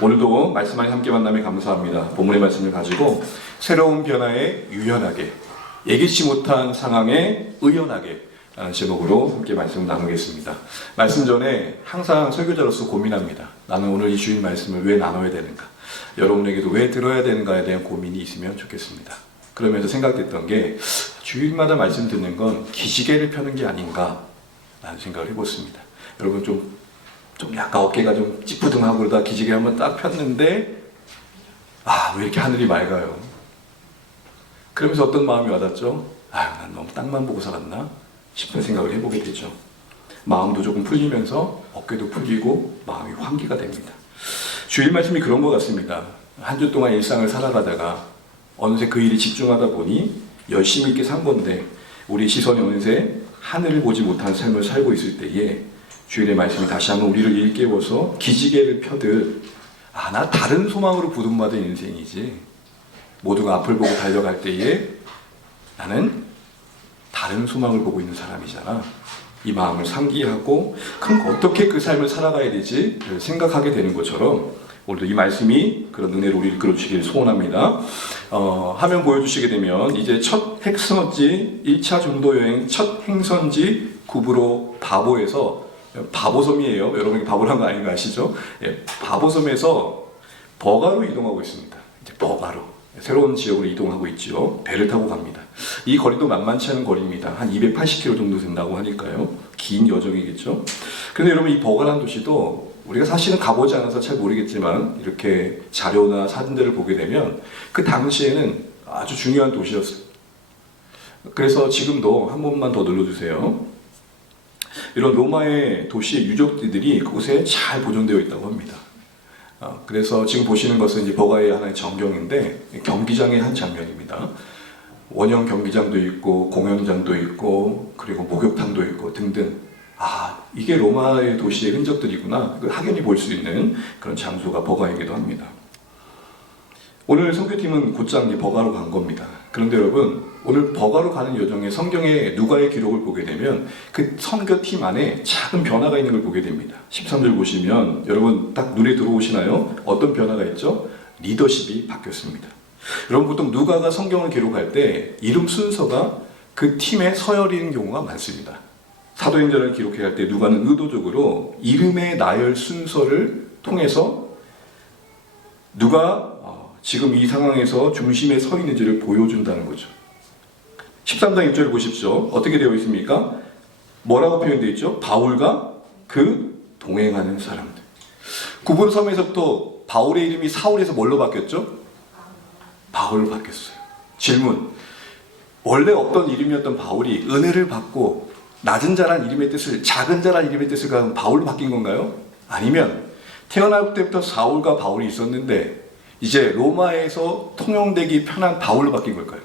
오늘도 말씀 많이 함께 만남에 감사합니다. 본문의 말씀을 가지고 새로운 변화에 유연하게, 예기치 못한 상황에 의연하게 라는 제목으로 함께 말씀을 나누겠습니다. 말씀 전에 항상 설교자로서 고민합니다. 나는 오늘 이 주일 말씀을 왜 나눠야 되는가? 여러분에게도 왜 들어야 되는가에 대한 고민이 있으면 좋겠습니다. 그러면서 생각했던 게 주일마다 말씀 듣는 건 기지개를 펴는 게 아닌가 라는 생각을 해봤습니다. 여러분 좀 약간 어깨가 좀 찌뿌둥하고 그러다 기지개 한번 딱 폈는데 왜 이렇게 하늘이 맑아요? 그러면서 어떤 마음이 와닿죠? 난 너무 땅만 보고 살았나? 싶은 생각을 해보게 되죠. 마음도 조금 풀리면서 어깨도 풀리고 마음이 환기가 됩니다. 주일 말씀이 그런 것 같습니다. 한 주 동안 일상을 살아가다가 어느새 그 일에 집중하다 보니 열심히 있게 산 건데 우리 시선이 어느새 하늘을 보지 못한 삶을 살고 있을 때에 주일의 말씀이 다시 한번 우리를 일깨워서 기지개를 펴듯 나 다른 소망으로 부름받은 인생이지, 모두가 앞을 보고 달려갈 때에 나는 다른 소망을 보고 있는 사람이잖아. 이 마음을 상기하고 그럼 어떻게 그 삶을 살아가야 되지 생각하게 되는 것처럼 오늘도 이 말씀이 그런 은혜로 우리를 이끌어주시기를 소원합니다. 화면 보여주시게 되면 이제 첫 행선지 1차 전도여행 첫 행선지 구브로 바보에서, 바보섬이에요. 여러분이 바보란 거 아닌 거 아시죠? 바보섬에서 버가로 이동하고 있습니다. 이제 버가로 새로운 지역으로 이동하고 있죠. 배를 타고 갑니다. 이 거리도 만만치 않은 거리입니다. 한 280km 정도 된다고 하니까요. 긴 여정이겠죠. 그런데 여러분, 이 버가라는 도시도 우리가 사실은 가보지 않아서 잘 모르겠지만 이렇게 자료나 사진들을 보게 되면 그 당시에는 아주 중요한 도시였어요. 그래서 지금도 한 번만 더 눌러주세요. 이런 로마의 도시의 유적지들이 그곳에 잘 보존되어 있다고 합니다. 그래서 지금 보시는 것은 이제 버가의 하나의 전경인데 경기장의 한 장면입니다. 원형 경기장도 있고 공연장도 있고 그리고 목욕탕도 있고 등등. 이게 로마의 도시의 흔적들이구나. 확연히 볼 수 있는 그런 장소가 버가이기도 합니다. 오늘 선교팀은 곧장 버가로 간 겁니다. 그런데 여러분, 오늘 버가로 가는 여정에 성경의 누가의 기록을 보게 되면 그 선교팀 안에 작은 변화가 있는 걸 보게 됩니다. 13절 보시면 여러분 딱 눈에 들어오시나요? 어떤 변화가 있죠? 리더십이 바뀌었습니다. 여러분, 보통 누가가 성경을 기록할 때 이름 순서가 그 팀에 서열인 경우가 많습니다. 사도행전을 기록할 때 누가는 의도적으로 이름의 나열 순서를 통해서 누가 지금 이 상황에서 중심에 서 있는지를 보여준다는 거죠. 13장 1절을 보십시오. 어떻게 되어 있습니까? 뭐라고 표현되어 있죠? 바울과 그 동행하는 사람들. 구브로 섬에서부터 바울의 이름이 사울에서 뭘로 바뀌었죠? 바울로 바뀌었어요. 질문. 원래 없던 이름이었던 바울이 은혜를 받고 낮은 자란 이름의 뜻을 작은 자란 이름의 뜻을 가진 바울로 바뀐 건가요? 아니면 태어날 때부터 사울과 바울이 있었는데 이제 로마에서 통용되기 편한 바울로 바뀐 걸까요?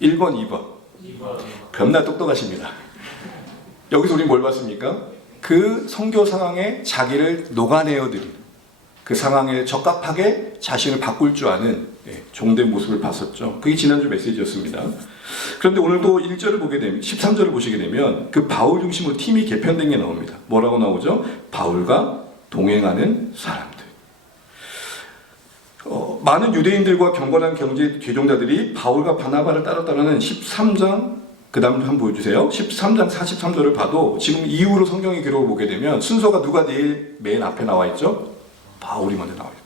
1번, 2번. 겁나 똑똑하십니다. 여기서 우리 뭘 봤습니까? 그 선교 상황에 자기를 녹아내어드리는, 그 상황에 적합하게 자신을 바꿀 줄 아는 종된 모습을 봤었죠. 그게 지난주 메시지였습니다. 그런데 오늘도 1절을 보게 되면, 13절을 보시게 되면 그 바울 중심으로 팀이 개편된 게 나옵니다. 뭐라고 나오죠? 바울과 동행하는 사람들. 많은 유대인들과 경건한 경제 개종자들이 바울과 바나바를 따랐다는 13장, 그 다음 한번 보여주세요. 13장 43절을 봐도 지금 이후로 성경의 기록을 보게 되면 순서가 누가 맨 앞에 나와 있죠? 바울이 먼저 나와 있어요.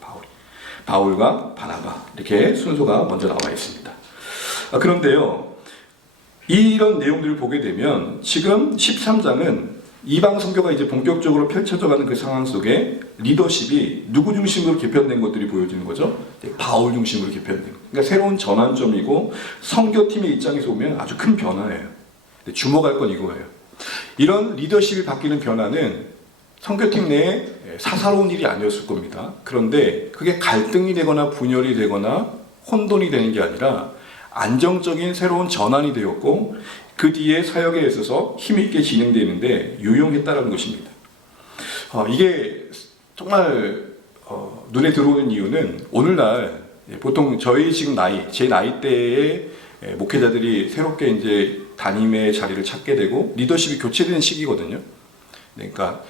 바울과 바나바, 이렇게 순서가 먼저 나와 있습니다. 그런데요, 이런 내용들을 보게 되면 지금 13장은 이방 선교가 이제 본격적으로 펼쳐져가는 그 상황 속에 리더십이 누구 중심으로 개편된 것들이 보여지는 거죠? 바울 중심으로 개편된 거. 그러니까 새로운 전환점이고 선교팀의 입장에서 보면 아주 큰 변화예요. 주목할 건 이거예요. 이런 리더십이 바뀌는 변화는 선교팀 내에 사사로운 일이 아니었을 겁니다. 그런데 그게 갈등이 되거나 분열이 되거나 혼돈이 되는 게 아니라 안정적인 새로운 전환이 되었고 그 뒤에 사역에 있어서 힘있게 진행되는데 유용했다는 것입니다. 이게 정말 눈에 들어오는 이유는 오늘날 보통 저희 지금 제 나이대의 목회자들이 새롭게 이제 담임의 자리를 찾게 되고 리더십이 교체되는 시기거든요. 그러니까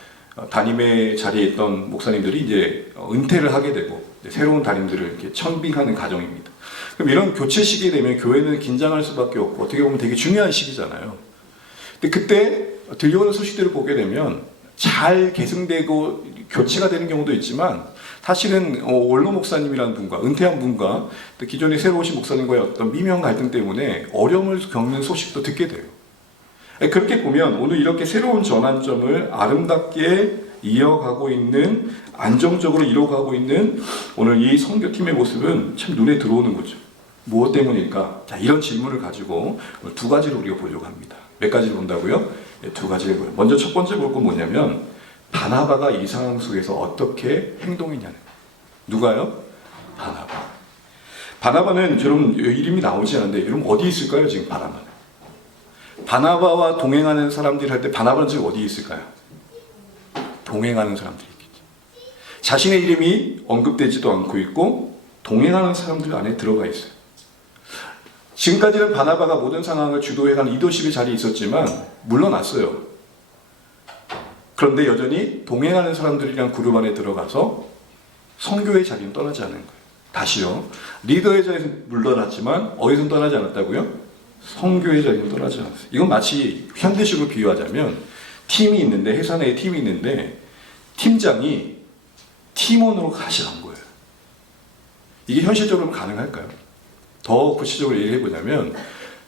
담임의 자리에 있던 목사님들이 이제 은퇴를 하게 되고 이제 새로운 담임들을 이렇게 청빙하는 과정입니다. 그럼 이런 교체 시기에 되면 교회는 긴장할 수밖에 없고 어떻게 보면 되게 중요한 시기잖아요. 근데 그때 들려오는 소식들을 보게 되면 잘 계승되고 교체가 되는 경우도 있지만 사실은 원로 목사님이라는 분과 은퇴한 분과 또 기존에 새로 오신 목사님과의 어떤 미묘한 갈등 때문에 어려움을 겪는 소식도 듣게 돼요. 그렇게 보면 오늘 이렇게 새로운 전환점을 아름답게 이어가고 있는, 안정적으로 이뤄가고 있는 오늘 이 선교팀의 모습은 참 눈에 들어오는 거죠. 무엇 때문일까? 자, 이런 질문을 가지고 오늘 두 가지를 우리가 보려고 합니다. 몇 가지를 본다고요? 두 가지를 보요. 먼저 첫 번째 볼 건 뭐냐면 바나바가 이 상황 속에서 어떻게 행동했냐는 거예요. 누가요? 바나바. 바나바는 여러분 이름이 나오지 않는데 여러분 어디 있을까요? 지금 바나바는. 바나바와 동행하는 사람들이 할 때 바나바는 지금 어디 있을까요? 동행하는 사람들이 있겠죠. 자신의 이름이 언급되지도 않고 있고 동행하는 사람들 안에 들어가 있어요. 지금까지는 바나바가 모든 상황을 주도해가는 리더십의 자리에 있었지만 물러났어요. 그런데 여전히 동행하는 사람들이랑 그룹 안에 들어가서 선교의 자리는 떠나지 않은 거예요. 다시요. 리더의 자리에서 물러났지만 어디서 떠나지 않았다고요? 선교의 자리는 떠나지 않았어요. 이건 마치 현대식으로 비유하자면 팀이 있는데, 회사 내에 팀이 있는데 팀장이 팀원으로 가시는 거예요. 이게 현실적으로 가능할까요? 더 구체적으로 얘기를 해보자면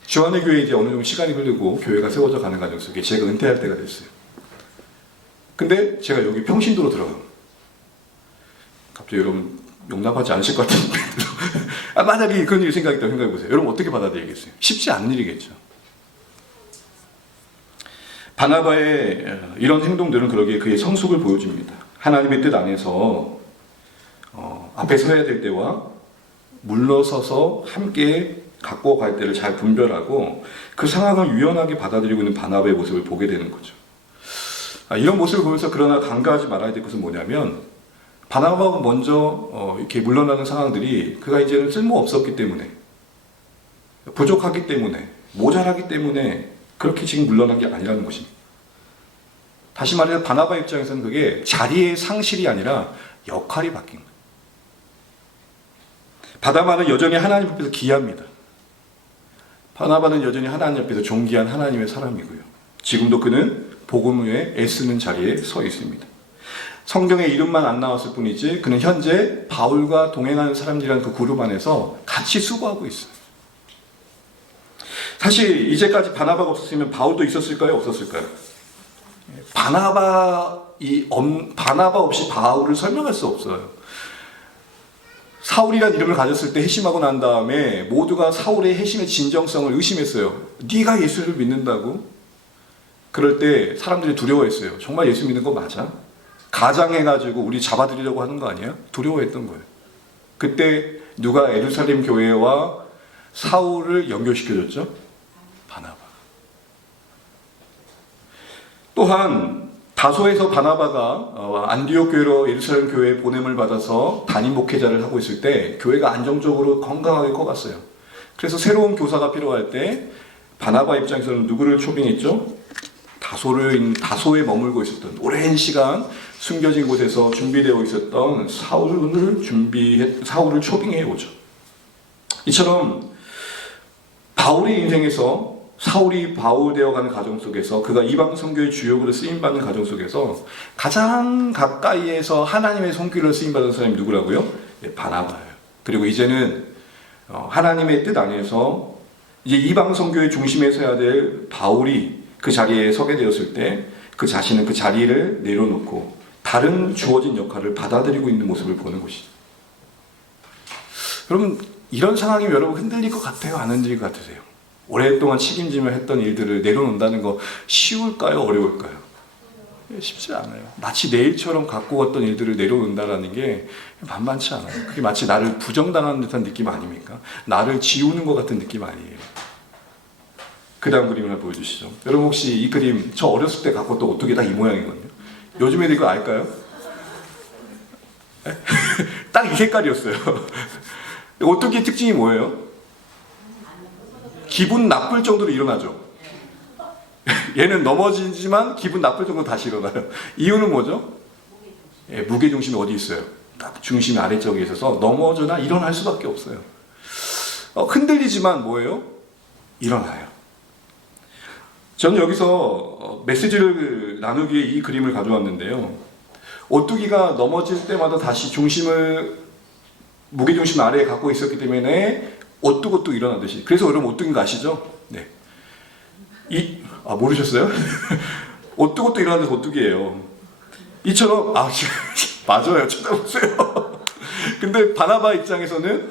주안의 교회에 이제 어느 정도 시간이 흐르고 교회가 세워져 가는 과정 속에 제가 은퇴할 때가 됐어요. 근데 제가 여기 평신도로 들어가요. 갑자기 여러분 용납하지 않으실 것 같은데 만약에 그런 일이 생각했다고 생각해보세요. 여러분 어떻게 받아들이겠어요? 쉽지 않은 일이겠죠. 바나바의 이런 행동들은 그러기에 그의 성숙을 보여줍니다. 하나님의 뜻 안에서 앞에 서야 될 때와 물러서서 함께 갖고 갈 때를 잘 분별하고 그 상황을 유연하게 받아들이고 있는 바나바의 모습을 보게 되는 거죠. 이런 모습을 보면서 그러나 간과하지 말아야 될 것은 뭐냐면 바나바가 먼저 이렇게 물러나는 상황들이 그가 이제는 쓸모없었기 때문에 부족하기 때문에 모자라기 때문에 그렇게 지금 물러난 게 아니라는 것입니다. 다시 말해서 바나바 입장에서는 그게 자리의 상실이 아니라 역할이 바뀐 거예요. 바나바는 여전히 하나님 앞에서 귀합니다. 바나바는 여전히 하나님 앞에서 존귀한 하나님의 사람이고요. 지금도 그는 복음 위에 애쓰는 자리에 서 있습니다. 성경에 이름만 안 나왔을 뿐이지 그는 현재 바울과 동행하는 사람들이라는 그 그룹 안에서 같이 수고하고 있어요. 사실 이제까지 바나바가 없었으면 바울도 있었을까요? 없었을까요? 바나바 없이 바울을 설명할 수 없어요. 사울이라는 이름을 가졌을 때 회심하고 난 다음에 모두가 사울의 회심의 진정성을 의심했어요. 네가 예수를 믿는다고? 그럴 때 사람들이 두려워했어요. 정말 예수 믿는 거 맞아? 가장해가지고 우리 잡아들이려고 하는 거 아니야? 두려워했던 거예요. 그때 누가 예루살렘 교회와 사울을 연결시켜줬죠? 바나바. 또한 다소에서 바나바가 안디옥 교회로 예루살렘 교회에 보냄을 받아서 담임 목회자를 하고 있을 때 교회가 안정적으로 건강하게 커갔어요. 그래서 새로운 교사가 필요할 때 바나바 입장에서는 누구를 초빙했죠? 다소에 머물고 있었던 오랜 시간 숨겨진 곳에서 준비되어 있었던 사울을 초빙해 오죠. 이처럼 바울의 인생에서 사울이 바울 되어가는 과정 속에서 그가 이방 선교의 주역으로 쓰임받는 과정 속에서 가장 가까이에서 하나님의 손길로 쓰임받은 사람이 누구라고요? 바나바예요. 그리고 이제는 하나님의 뜻 안에서 이제 이방 선교의 중심에 서야 될 바울이 그 자리에 서게 되었을 때 그 자신은 그 자리를 내려놓고 다른 주어진 역할을 받아들이고 있는 모습을 보는 것이죠. 여러분 이런 상황이면 여러분 흔들릴 것 같아요? 안 흔들릴 것 같으세요? 오랫동안 책임지며 했던 일들을 내려놓는다는 거 쉬울까요? 어려울까요? 쉽지 않아요. 마치 내일처럼 갖고 왔던 일들을 내려놓는다는 게 만만치 않아요. 그게 마치 나를 부정당하는 듯한 느낌 아닙니까? 나를 지우는 것 같은 느낌 아니에요. 그 다음 그림을 보여주시죠. 여러분 혹시 이 그림 저 어렸을 때 갖고 왔던 오뚜기 딱 이 모양이거든요. 요즘 애들 이거 알까요? 딱 이 색깔이었어요. 오뚜기의 특징이 뭐예요? 기분 나쁠 정도로 일어나죠. 얘는 넘어지지만 기분 나쁠 정도로 다시 일어나요. 이유는 뭐죠? 예, 무게중심이 어디 있어요? 딱 중심이 아래쪽에 있어서 넘어져나 일어날 수밖에 없어요. 흔들리지만 뭐예요? 일어나요. 저는 여기서 메시지를 나누기 위해 이 그림을 가져왔는데요. 오뚜기가 넘어질 때마다 다시 무게중심 아래에 갖고 있었기 때문에 오뚝오뚝 일어나듯이. 그래서 여러분 오뚜기인 거 아시죠? 네. 모르셨어요? 오뚝오뚝 일어나는 데서 오뚜기예요. 이처럼, 맞아요. 쳐다보세요. 근데 바나바 입장에서는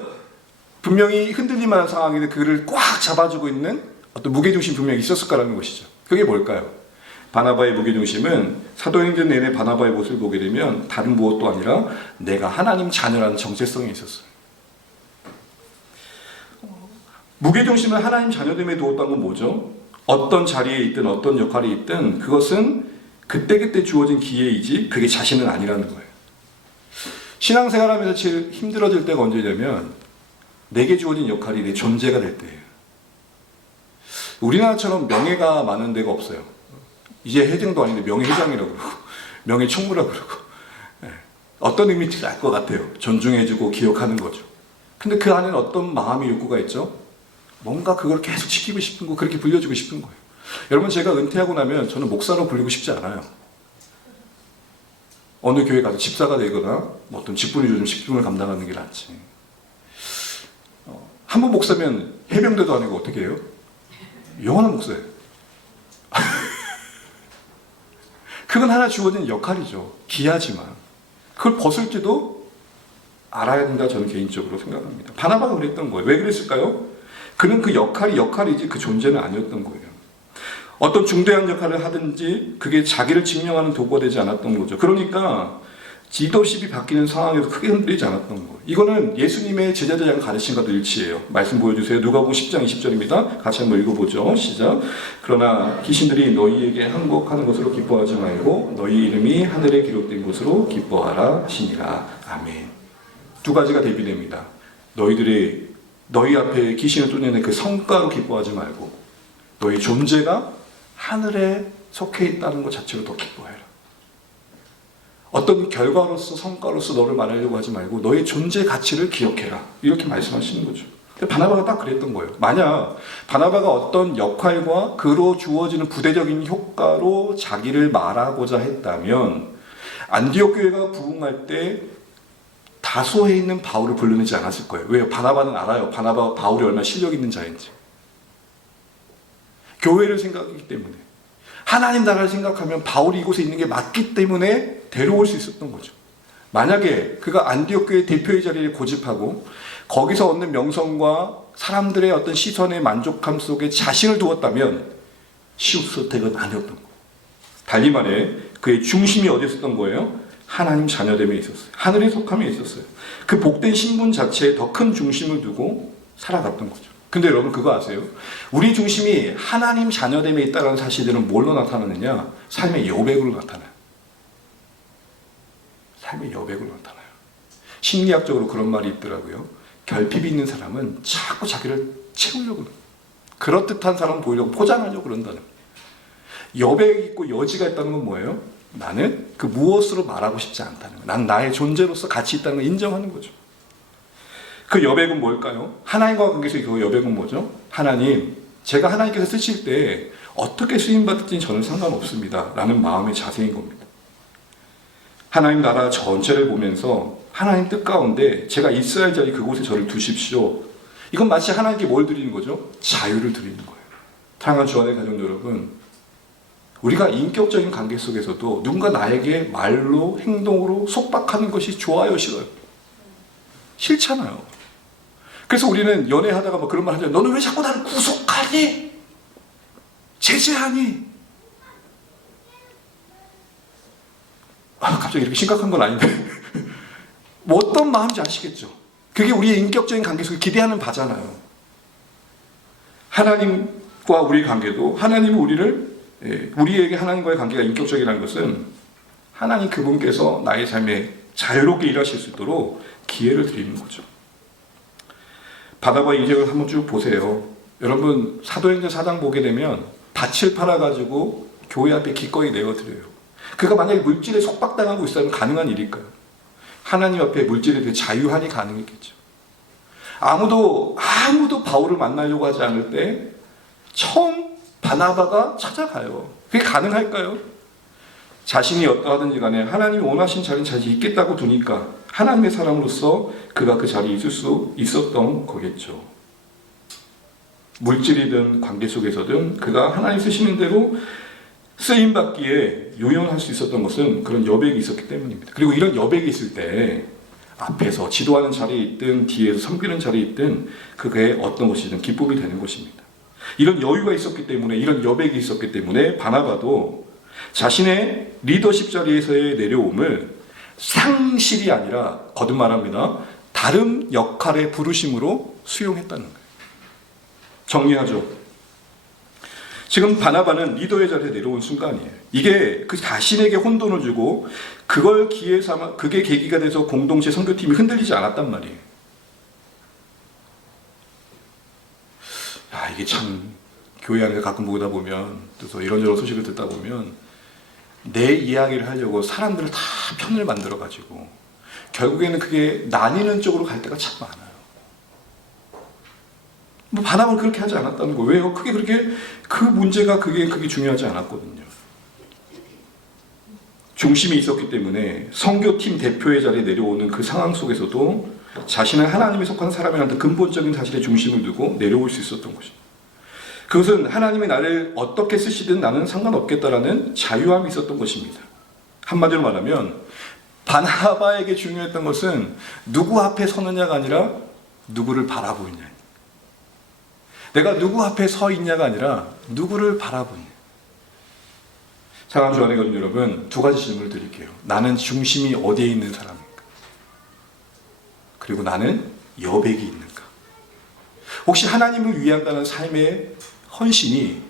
분명히 흔들릴만한 상황인데 그를 꽉 잡아주고 있는 어떤 무게중심 분명히 있었을 거라는 것이죠. 그게 뭘까요? 바나바의 무게중심은 사도행전 내내 바나바의 모습을 보게 되면 다른 무엇도 아니라 내가 하나님 자녀라는 정체성이 있었어요. 무게중심을 하나님 자녀됨에 두었다는 건 뭐죠? 어떤 자리에 있든 어떤 역할에 있든 그것은 그때그때 주어진 기회이지 그게 자신은 아니라는 거예요. 신앙생활하면서 제일 힘들어질 때가 언제냐면 내게 주어진 역할이 내 존재가 될 때예요. 우리나라처럼 명예가 많은 데가 없어요. 이제 회장도 아닌데 명예회장이라고 그러고 명예총무라고 그러고 어떤 의미인지 알 것 같아요. 존중해주고 기억하는 거죠. 근데 그 안에는 어떤 마음의 욕구가 있죠? 뭔가 그걸 계속 지키고 싶은 거, 그렇게 불려주고 싶은 거예요. 여러분, 제가 은퇴하고 나면 저는 목사로 불리고 싶지 않아요. 어느 교회 가서 집사가 되거나 어떤 직분이 요즘 직분을 감당하는 게 낫지. 한 번 목사면 해병대도 아니고 어떻게 해요? 영원한 목사예요. 그건 하나 주어진 역할이죠. 귀하지만 그걸 벗을지도 알아야 된다 저는 개인적으로 생각합니다. 바나바가 그랬던 거예요. 왜 그랬을까요? 그는 그 역할이지 그 존재는 아니었던 거예요. 어떤 중대한 역할을 하든지 그게 자기를 증명하는 도구가 되지 않았던 거죠. 그러니까 리더십이 바뀌는 상황에서 크게 흔들리지 않았던 거예요. 이거는 예수님의 제자들에게 가르침과도 일치해요. 말씀 보여주세요. 누가복음 10장 20절입니다. 같이 한번 읽어보죠. 시작. 그러나 귀신들이 너희에게 항복하는 것으로 기뻐하지 말고 너희 이름이 하늘에 기록된 것으로 기뻐하라 하시니라. 아멘. 두 가지가 대비됩니다. 너희 앞에 귀신을 쫓는 그 성과로 기뻐하지 말고 너희 존재가 하늘에 속해 있다는 것 자체로 더 기뻐해라. 어떤 결과로서 성과로서 너를 말하려고 하지 말고 너의 존재 가치를 기억해라. 이렇게 말씀하시는 거죠. 근데 바나바가 딱 그랬던 거예요. 만약 바나바가 어떤 역할과 그로 주어지는 부대적인 효과로 자기를 말하고자 했다면 안디옥 교회가 부흥할 때 다소에 있는 바울을 불러내지 않았을 거예요. 왜요? 바나바는 알아요. 바울이 얼마나 실력 있는 자인지. 교회를 생각하기 때문에. 하나님 나라를 생각하면 바울이 이곳에 있는 게 맞기 때문에 데려올 수 있었던 거죠. 만약에 그가 안디옥 교회 대표의 자리를 고집하고 거기서 얻는 명성과 사람들의 어떤 시선의 만족함 속에 자신을 두었다면 시옷 선택은 아니었던 거예요. 달리 말해 그의 중심이 어디에 있었던 거예요? 하나님 자녀됨에 있었어요. 하늘의 속함에 있었어요. 그 복된 신분 자체에 더 큰 중심을 두고 살아갔던 거죠. 근데 여러분 그거 아세요? 우리 중심이 하나님 자녀됨에 있다는 사실들은 뭘로 나타나느냐? 삶의 여백으로 나타나요. 삶의 여백으로 나타나요. 심리학적으로 그런 말이 있더라고요. 결핍이 있는 사람은 자꾸 자기를 채우려고 그래요. 그렇듯한 사람 보이려고 포장하려고 그런다는 거예요. 여백이 있고 여지가 있다는 건 뭐예요? 나는 그 무엇으로 말하고 싶지 않다는 거예요. 난 나의 존재로서 가치 있다는 걸 인정하는 거죠. 그 여백은 뭘까요? 하나님과 관계에서 그 여백은 뭐죠? 하나님, 제가 하나님께서 쓰실 때 어떻게 쓰임받을지는 저는 상관없습니다. 라는 마음의 자세인 겁니다. 하나님 나라 전체를 보면서 하나님 뜻 가운데 제가 있어야 할 자리 그곳에 저를 두십시오. 이건 마치 하나님께 뭘 드리는 거죠? 자유를 드리는 거예요. 사랑하는 주안의 가족 여러분, 우리가 인격적인 관계 속에서도 누군가 나에게 말로 행동으로 속박하는 것이 좋아요, 싫어요? 싫잖아요. 그래서 우리는 연애하다가 막 그런 말 하잖아요. 너는 왜 자꾸 나를 구속하니? 제재하니? 갑자기 이렇게 심각한 건 아닌데 뭐 어떤 마음인지 아시겠죠? 그게 우리의 인격적인 관계 속에 기대하는 바잖아요. 하나님과 우리의 관계도 하나님이 우리에게 하나님과의 관계가 인격적이라는 것은 하나님 그분께서 나의 삶에 자유롭게 일하실 수 있도록 기회를 드리는 거죠. 바나바의 인생을 한번 쭉 보세요. 여러분 사도행전 4장 보게 되면 밭을 팔아가지고 교회 앞에 기꺼이 내어드려요. 그가 만약에 물질에 속박당하고 있다면 가능한 일일까요? 하나님 앞에 물질에 대해 자유하니 가능했겠죠. 아무도 바울을 만나려고 하지 않을 때 처음 바나바가 찾아가요. 그게 가능할까요? 자신이 어떠하든지 간에 하나님이 원하신 자리는 자신이 있겠다고 두니까 하나님의 사람으로서 그가 그 자리에 있을 수 있었던 거겠죠. 물질이든 관계 속에서든 그가 하나님 쓰시는 대로 쓰임받기에 유연할 수 있었던 것은 그런 여백이 있었기 때문입니다. 그리고 이런 여백이 있을 때 앞에서 지도하는 자리에 있든 뒤에서 섬기는 자리에 있든 그게 어떤 것이든 기쁨이 되는 것입니다. 이런 여유가 있었기 때문에, 이런 여백이 있었기 때문에 바나바도 자신의 리더십 자리에서의 내려옴을 상실이 아니라 거듭 말합니다. 다른 역할의 부르심으로 수용했다는 거예요. 정리하죠. 지금 바나바는 리더의 자리에 내려온 순간이에요. 이게 그 자신에게 혼돈을 주고 그걸 기회 삼아 그게 계기가 돼서 공동체 선교팀이 흔들리지 않았단 말이에요. 야, 이게 참 교회 안에 가끔 보다 보면 또 이런저런 소식을 듣다 보면 내 이야기를 하려고 사람들을 다 편을 만들어 가지고 결국에는 그게 나뉘는 쪽으로 갈 때가 참 많아요. 뭐 바나바는 그렇게 하지 않았다는 거예요. 왜요? 그게 그렇게 그 문제가 그게 중요하지 않았거든요. 중심이 있었기 때문에 선교팀 대표의 자리에 내려오는 그 상황 속에서도 자신은 하나님에 속한 사람이라는 근본적인 사실에 중심을 두고 내려올 수 있었던 것입니다. 그것은 하나님이 나를 어떻게 쓰시든 나는 상관없겠다라는 자유함이 있었던 것입니다. 한마디로 말하면 바나바에게 중요했던 것은 누구 앞에 서느냐가 아니라 누구를 바라보느냐. 내가 누구 앞에 서 있냐가 아니라 누구를 바라보느냐. 사랑하는 주 안에 계신 여러분, 두 가지 질문을 드릴게요. 나는 중심이 어디에 있는 사람인가? 그리고 나는 여백이 있는가? 혹시 하나님을 위한다는 삶의 헌신이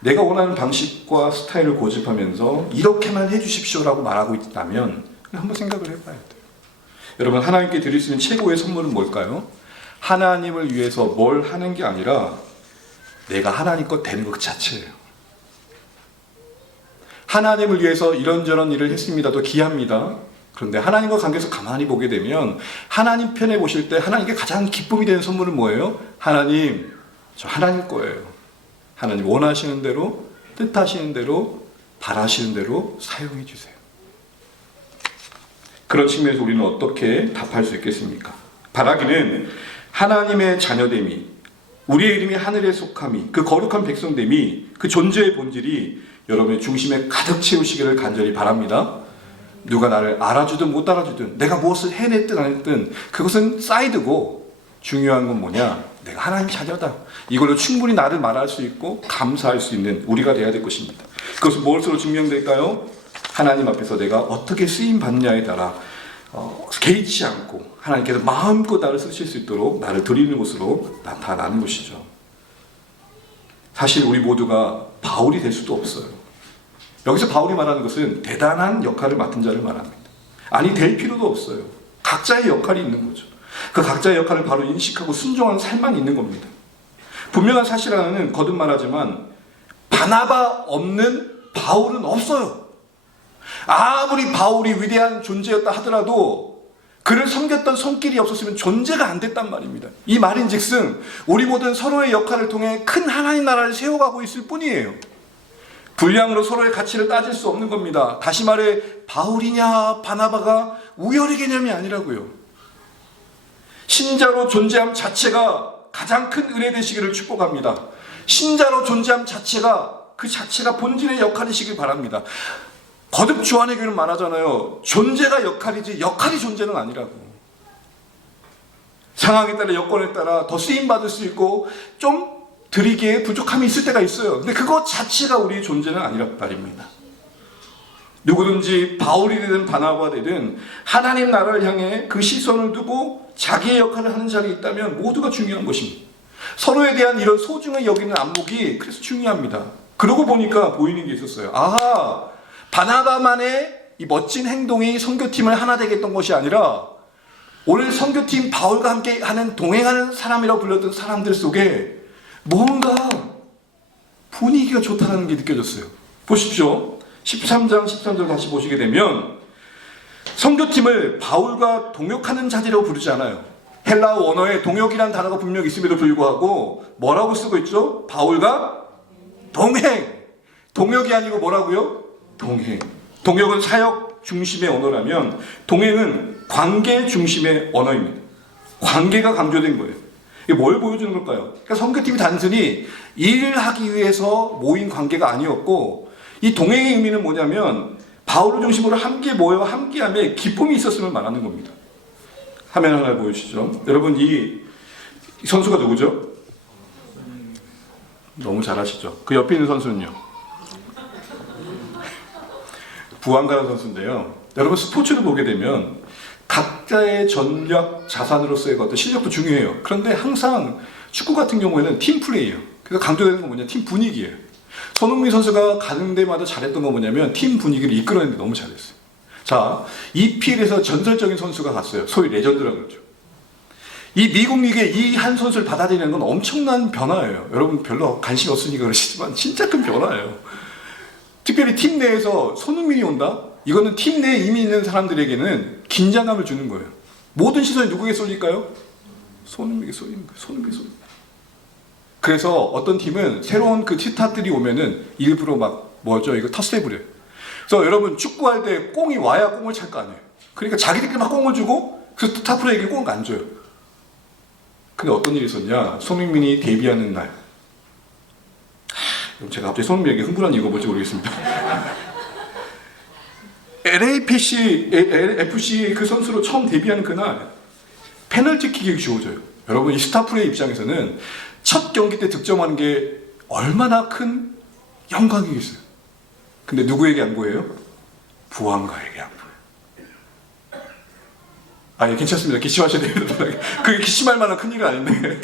내가 원하는 방식과 스타일을 고집하면서 이렇게만 해주십시오라고 말하고 있다면 한번 생각을 해봐야 돼요. 여러분, 하나님께 드릴 수 있는 최고의 선물은 뭘까요? 하나님을 위해서 뭘 하는 게 아니라 내가 하나님 것 되는 것 그 자체예요. 하나님을 위해서 이런저런 일을 했습니다도 귀합니다. 그런데 하나님과 관계에서 가만히 보게 되면 하나님 편에 보실 때 하나님께 가장 기쁨이 되는 선물은 뭐예요? 하나님, 저 하나님 거예요. 하나님 원하시는 대로, 뜻하시는 대로, 바라시는 대로 사용해 주세요. 그런 측면에서 우리는 어떻게 답할 수 있겠습니까? 바라기는 하나님의 자녀됨이, 우리의 이름이 하늘에 속함이, 그 거룩한 백성됨이, 그 존재의 본질이 여러분의 중심에 가득 채우시기를 간절히 바랍니다. 누가 나를 알아주든 못 알아주든 내가 무엇을 해냈든 안 했든 그것은 사이드고 중요한 건 뭐냐? 내가 하나님 자녀다. 이걸로 충분히 나를 말할 수 있고 감사할 수 있는 우리가 되어야 될 것입니다. 그것은 무엇으로 증명될까요? 하나님 앞에서 내가 어떻게 쓰임 받냐에 따라 개의치 않고 하나님께서 마음껏 나를 쓰실 수 있도록 나를 드리는 것으로 나타나는 것이죠. 사실 우리 모두가 바울이 될 수도 없어요. 여기서 바울이 말하는 것은 대단한 역할을 맡은 자를 말합니다. 아니, 될 필요도 없어요. 각자의 역할이 있는 거죠. 그 각자의 역할을 바로 인식하고 순종하는 삶만 있는 겁니다. 분명한 사실 하나는 거듭 말하지만 바나바 없는 바울은 없어요. 아무리 바울이 위대한 존재였다 하더라도 그를 섬겼던 손길이 없었으면 존재가 안 됐단 말입니다. 이 말인즉슨 우리 모든 서로의 역할을 통해 큰 하나님 나라를 세워가고 있을 뿐이에요. 분량으로 서로의 가치를 따질 수 없는 겁니다. 다시 말해 바울이냐 바나바가 우열의 개념이 아니라고요. 신자로 존재함 자체가 가장 큰 은혜 되시기를 축복합니다. 신자로 존재함 자체가 그 자체가 본질의 역할이시길 바랍니다. 거듭 주 안의 교회는 말하잖아요. 존재가 역할이지 역할이 존재는 아니라고. 상황에 따라 여건에 따라 더 쓰임받을 수 있고 좀 드리기에 부족함이 있을 때가 있어요. 근데 그것 자체가 우리의 존재는 아니란 말입니다. 누구든지 바울이 되든 바나바가 되든 하나님 나라를 향해 그 시선을 두고 자기의 역할을 하는 자리에 있다면 모두가 중요한 것입니다. 서로에 대한 이런 소중히 여기는 안목이 그래서 중요합니다. 그러고 보니까 보이는 게 있었어요. 아하, 바나바만의 이 멋진 행동이 선교팀을 하나 되게 했던 것이 아니라 오늘 선교팀 바울과 함께 하는 동행하는 사람이라고 불렸던 사람들 속에 뭔가 분위기가 좋다는 게 느껴졌어요. 보십시오. 13장 13절 다시 보시게 되면 선교팀을 바울과 동역하는 자들이라고 부르지 않아요. 헬라어 원어에 동역이라는 단어가 분명히 있음에도 불구하고 뭐라고 쓰고 있죠? 바울과 동행. 동역이 아니고 뭐라고요? 동행. 동역은 사역 중심의 언어라면 동행은 관계 중심의 언어입니다. 관계가 강조된 거예요. 이게 뭘 보여주는 걸까요? 그러니까 선교팀이 단순히 일을 하기 위해서 모인 관계가 아니었고, 이 동행의 의미는 뭐냐면 바울을 중심으로 함께 모여 함께함에 기쁨이 있었음을 말하는 겁니다. 화면 하나 보여주시죠. 여러분, 이 선수가 누구죠? 너무 잘하시죠. 그 옆에 있는 선수는요? 부안가라는 선수인데요. 여러분, 스포츠를 보게 되면 각자의 전략 자산으로서의 어떤 실력도 중요해요. 그런데 항상 축구 같은 경우에는 팀 플레이예요. 그래서 강조되는 건 뭐냐? 팀 분위기예요. 손흥민 선수가 가는 데마다 잘했던 건 뭐냐면 팀 분위기를 이끌어내는데 너무 잘했어요. 자, EPL에서 전설적인 선수가 갔어요. 소위 레전드라고 그러죠. 이 미국 리그에 이 한 선수를 받아들이는 건 엄청난 변화예요. 여러분 별로 관심 없으니까 그러시지만 진짜 큰 변화예요. 특별히 팀 내에서 손흥민이 온다? 이거는 팀 내에 이미 있는 사람들에게는 긴장감을 주는 거예요. 모든 시선이 누구에게 쏠릴까요? 손흥민에게 쏠리는 거예요. 손흥민에게 쏠리는 거예요. 그래서 어떤 팀은 새로운 그 스타들이 오면은 일부러 막 뭐죠? 이거 터스텝을 해요. 그래서 여러분 축구할 때 공이 와야 공을 찰 거 아니에요. 그러니까 자기들끼리 막 공을 주고 그 스타플레이에게 공을 안 줘요. 근데 어떤 일이 있었냐? 손흥민이 데뷔하는 날. 그럼 제가 갑자기 손흥민에게 흥분한 이유가 뭔지 모르겠습니다. FC 그 선수로 처음 데뷔하는 그날 페널티킥이 주어져요. 여러분, 이 스타플레이 입장에서는 첫 경기 때 득점하는 게 얼마나 큰 영광이겠어요. 근데 누구에게 양보해요? 부안가에게 양보해요. 예, 괜찮습니다. 기침하셔야 됩니다. 그게 기침할 만한 큰일은 아닌데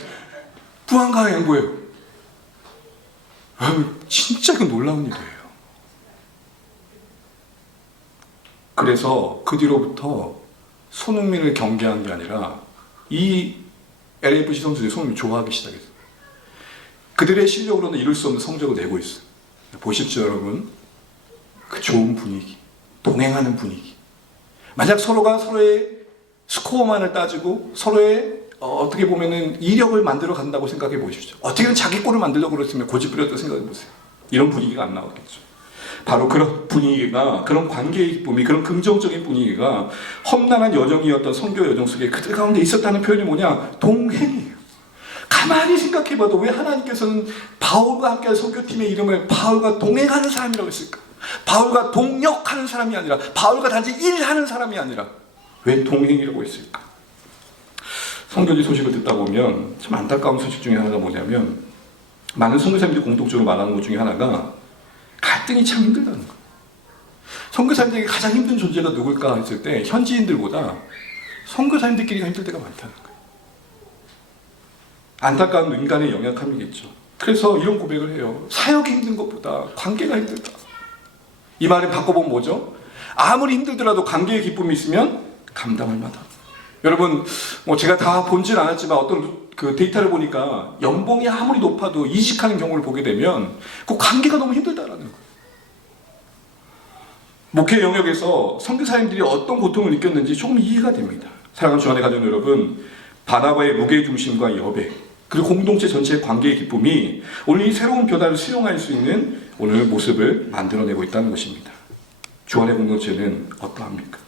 부안가에 양보해요. 진짜 그 놀라운 일이에요. 그래서 그 뒤로부터 손흥민을 경계한 게 아니라 이 LAFC 선수들이 손흥민을 좋아하기 시작했어요. 그들의 실력으로는 이룰 수 없는 성적을 내고 있어요. 보십시오, 여러분. 그 좋은 분위기, 동행하는 분위기. 만약 서로가 서로의 스코어만을 따지고 서로의 어떻게 보면은 이력을 만들어 간다고 생각해 보십시오. 어떻게든 자기 골을 만들려고 그랬으면 고집부렸다고 생각해 보세요. 이런 분위기가 안 나오겠죠. 바로 그런 분위기가, 그런 관계의 기쁨이, 그런 긍정적인 분위기가 험난한 여정이었던 선교 여정 속에 그들 가운데 있었다는 표현이 뭐냐? 동행이에요. 가만히 생각해봐도 왜 하나님께서는 바울과 함께한 선교팀의 이름을 바울과 동행하는 사람이라고 했을까? 바울과 동역하는 사람이 아니라, 바울과 단지 일하는 사람이 아니라 왜 동행이라고 했을까? 선교지 소식을 듣다 보면 참 안타까운 소식 중에 하나가 뭐냐면, 많은 선교사님들이 공통적으로 말하는 것 중에 하나가 갈등이 참 힘들다는 거예요. 선교사님들에게 가장 힘든 존재가 누굴까 했을 때 현지인들보다 선교사님들끼리가 힘들 때가 많다는 거예요. 안타까운 인간의 영약함이겠죠. 그래서 이런 고백을 해요. 사역이 힘든 것보다 관계가 힘들다. 이 말을 바꿔보면 뭐죠? 아무리 힘들더라도 관계의 기쁨이 있으면 감당할 만하다. 여러분, 제가 다 본질 않았지만 어떤 그 데이터를 보니까 연봉이 아무리 높아도 이직하는 경우를 보게 되면 그 관계가 너무 힘들다라는 거예요. 목회 영역에서 선교사님들이 어떤 고통을 느꼈는지 조금 이해가 됩니다. 사랑하는 주안의 가족 여러분, 바나바의 무게중심과 여백, 그리고 공동체 전체의 관계의 기쁨이 오늘 이 새로운 변화를 수용할 수 있는 오늘 모습을 만들어내고 있다는 것입니다. 주안의 공동체는 어떠합니까?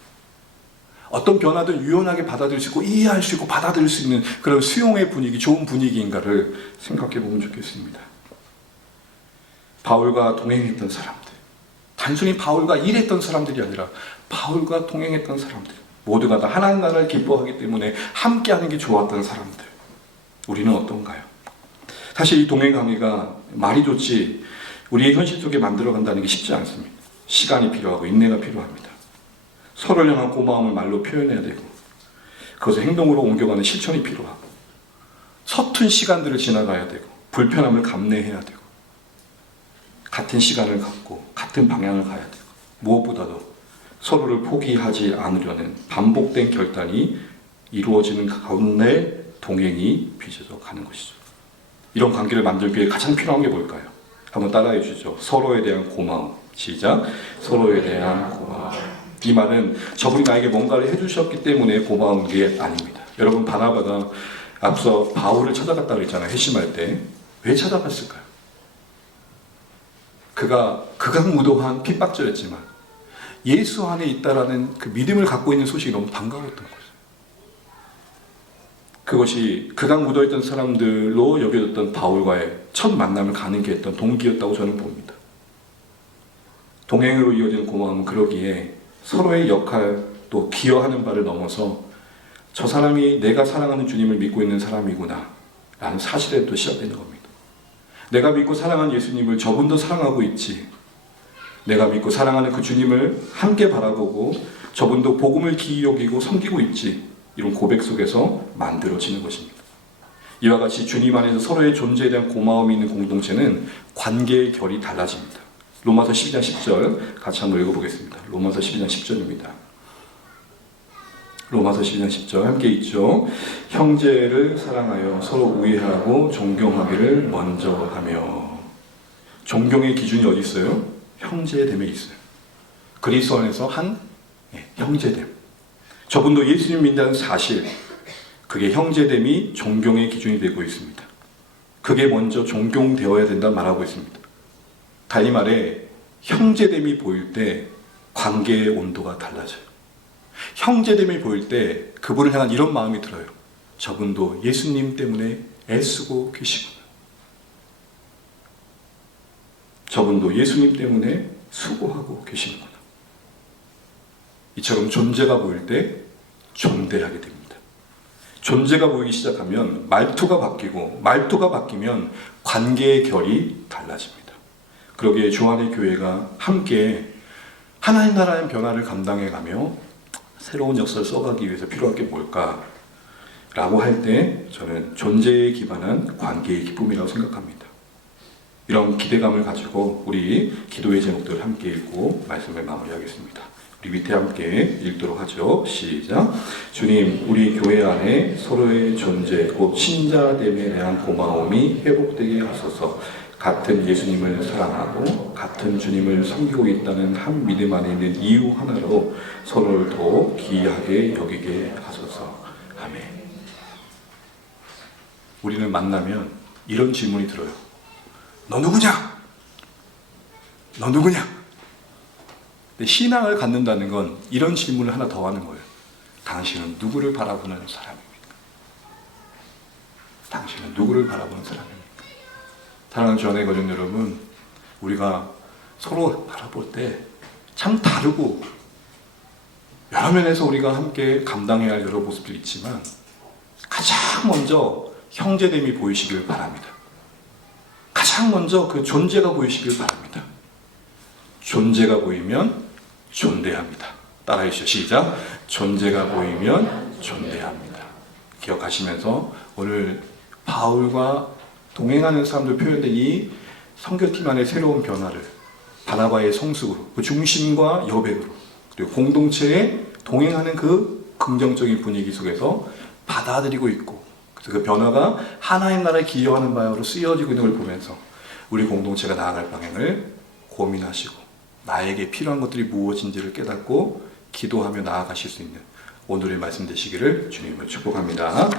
어떤 변화도 유연하게 받아들일 수 있고 이해할 수 있고 받아들일 수 있는 그런 수용의 분위기, 좋은 분위기인가를 생각해 보면 좋겠습니다. 바울과 동행했던 사람들, 단순히 바울과 일했던 사람들이 아니라 바울과 동행했던 사람들, 모두가 다 하나님 나라를 기뻐하기 때문에 함께하는 게 좋았던 사람들, 우리는 어떤가요? 사실 이 동행 관계가 말이 좋지 우리의 현실 속에 만들어간다는 게 쉽지 않습니다. 시간이 필요하고 인내가 필요합니다. 서로를 향한 고마움을 말로 표현해야 되고 그것을 행동으로 옮겨가는 실천이 필요하고 서툰 시간들을 지나가야 되고 불편함을 감내해야 되고 같은 시간을 갖고 같은 방향을 가야 되고 무엇보다도 서로를 포기하지 않으려는 반복된 결단이 이루어지는 가운데 동행이 빚어져 가는 것이죠. 이런 관계를 만들기 위해 가장 필요한 게 뭘까요? 한번 따라해 주죠. 서로에 대한 고마움. 시작. 서로에 대한 고마움. 이 말은 저분이 나에게 뭔가를 해주셨기 때문에 고마운 게 아닙니다. 여러분, 바나바가 앞서 바울을 찾아갔다고 했잖아요. 회심할 때. 왜 찾아갔을까요? 그가 극악무도한 핍박자였지만 예수 안에 있다라는 그 믿음을 갖고 있는 소식이 너무 반가웠던 거죠. 그것이 극악무도했던 사람들로 여겨졌던 바울과의 첫 만남을 가능케 했던 동기였다고 저는 봅니다. 동행으로 이어지는 고마움은 그러기에 서로의 역할 또 기여하는 바를 넘어서 저 사람이 내가 사랑하는 주님을 믿고 있는 사람이구나 라는 사실에 또 시작되는 겁니다. 내가 믿고 사랑하는 예수님을 저분도 사랑하고 있지. 내가 믿고 사랑하는 그 주님을 함께 바라보고 저분도 복음을 기이 여기고 섬기고 있지. 이런 고백 속에서 만들어지는 것입니다. 이와 같이 주님 안에서 서로의 존재에 대한 고마움이 있는 공동체는 관계의 결이 달라집니다. 로마서 12장 10절 같이 한번 읽어보겠습니다. 로마서 12장 10절입니다. 로마서 12장 10절 함께 읽죠. 형제를 사랑하여 서로 우애하고 존경하기를 먼저 하며. 존경의 기준이 어디 있어요? 형제됨에 있어요. 그리스도 안에서 한 형제됨. 저분도 예수님 믿는다는 사실, 그게 형제됨이 존경의 기준이 되고 있습니다. 그게 먼저 존경되어야 된다 말하고 있습니다. 달리 말해 형제됨이 보일 때 관계의 온도가 달라져요. 형제됨이 보일 때 그분을 향한 이런 마음이 들어요. 저분도 예수님 때문에 애쓰고 계시구나. 저분도 예수님 때문에 수고하고 계시는구나. 이처럼 존재가 보일 때 존대하게 됩니다. 존재가 보이기 시작하면 말투가 바뀌고 말투가 바뀌면 관계의 결이 달라집니다. 그러기에 주안의 교회가 함께 하나님 나라의 변화를 감당해가며 새로운 역사를 써가기 위해서 필요한 게 뭘까? 라고 할 때 저는 존재에 기반한 관계의 기쁨이라고 생각합니다. 이런 기대감을 가지고 우리 기도의 제목들을 함께 읽고 말씀을 마무리하겠습니다. 우리 밑에 함께 읽도록 하죠. 시작. 주님, 우리 교회 안에 서로의 존재, 곧 신자됨에 대한 고마움이 회복되게 하소서. 같은 예수님을 사랑하고 같은 주님을 섬기고 있다는 한 믿음 안에 있는 이유 하나로 서로를 더 귀하게 여기게 하소서. 아멘. 우리는 만나면 이런 질문이 들어요. 너 누구냐? 너 누구냐? 근데 신앙을 갖는다는 건 이런 질문을 하나 더 하는 거예요. 당신은 누구를 바라보는 사람입니까? 당신은 누구를 바라보는 사람입니까? 사랑하는 주안의 가족 여러분, 우리가 서로 바라볼 때 참 다르고 여러 면에서 우리가 함께 감당해야 할 여러 모습들이 있지만 가장 먼저 형제됨이 보이시길 바랍니다. 가장 먼저 그 존재가 보이시길 바랍니다. 존재가 보이면 존대합니다. 따라해 주시죠. 시작. 존재가 보이면 존대합니다. 기억하시면서 오늘 바울과 동행하는 사람들 표현된 이 선교팀 안의 새로운 변화를 바나바의 성숙으로, 그 중심과 여백으로, 그리고 공동체에 동행하는 그 긍정적인 분위기 속에서 받아들이고 있고, 그래서 그 변화가 하나님 나라에 기여하는 바로 쓰여지고 있는 걸 보면서 우리 공동체가 나아갈 방향을 고민하시고 나에게 필요한 것들이 무엇인지를 깨닫고 기도하며 나아가실 수 있는 오늘의 말씀 되시기를 주님을 축복합니다.